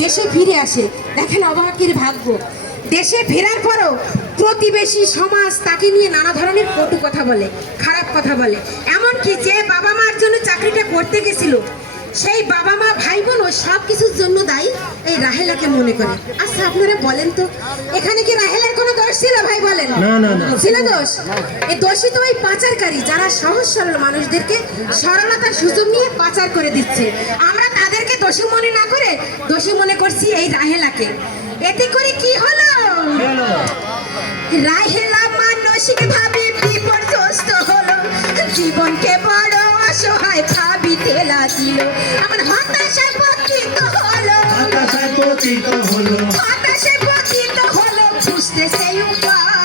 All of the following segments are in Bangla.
দেশে ফিরে আসে। দেখেন অবাকের ভাগ্য। দেশে ফেরার পরও প্রতিবেশী সমাজ তাকে নিয়ে নানা ধরনের কটু কথা বলে খারাপ কথা বলে। এমনকি যে বাবা মার জন্য চাকরিটা করতে গেছিল সেই বাবা মা ভাই বোন ও সব কিছুর জন্য দায়ী এই রাহেলাকে মনে করে। আচ্ছা আপনারা বলেন তো এখানে কি রাহেলার কোনো দোষ ছিল? ভাই বলেন। ছিল দোষ? এই দোষী তো ওই পাচারকারী যারা সহজ সরল মানুষদেরকে সরলতার সুযোগ নিয়ে পাচার করে দিচ্ছে। আমরা দোষী মনে না করে দোষী মনে করছি এই রাহেলাকে। এতে করে কি হলো? রাহেলা মানসিক ভাবে বিপর্যস্ত হলো। জীবনকে বড় অসহায় ভাবিতে লাগিল। আমার হতাশায় পতিত হলো। হতাশায় পতিত হলো। হতাশায় পতিত হলো। খুঁজতে সেই উপায়।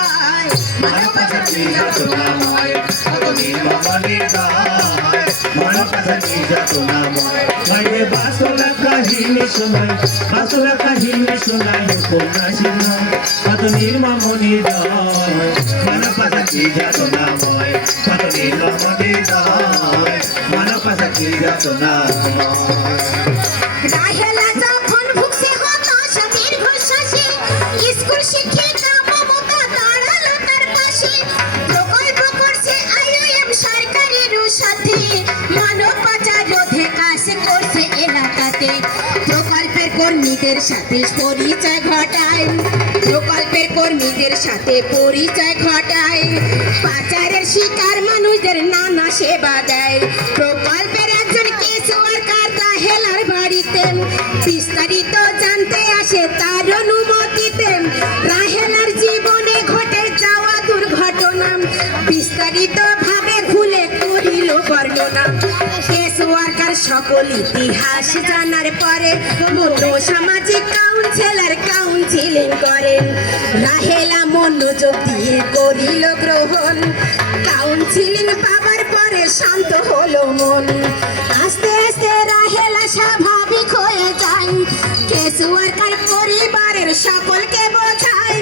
মানবতার নির্যাতনাময় কত নির্মম নির্দয় মানবতা নির্যাতনাময় বাইরে বাসনা কাহিনী শোনায় বাসনা কাহিনী শোনায় নির্যাতনাময় কত নির্মম নির্দয় মানবতা নির্যাতনাময় রাহেলা যখন ভুগছে হতাশা দীর্ঘশ্বাসে, স্কুল শিক্ষিকা পাচারের শিকার মানুষদের নানা সেবা দেয়, প্রকল্পের একজন কেস বাড়িতে বিস্তারিত জানতে আসে তার অনুমতিতে রাহেলার সকল ইতিহাস জানার পরে সামাজিক কাউন্সিলিং করেন। রাহেলা মনোযোগ দিয়ে করিল গ্রহণ। কাউন্সিলিং পাবার পরে শান্ত হলো মন। আস্তে আস্তে রাহেলা স্বাভাবিক হয়ে যায়। কেস ওয়ার্কার পরিবারের সকলকে বলে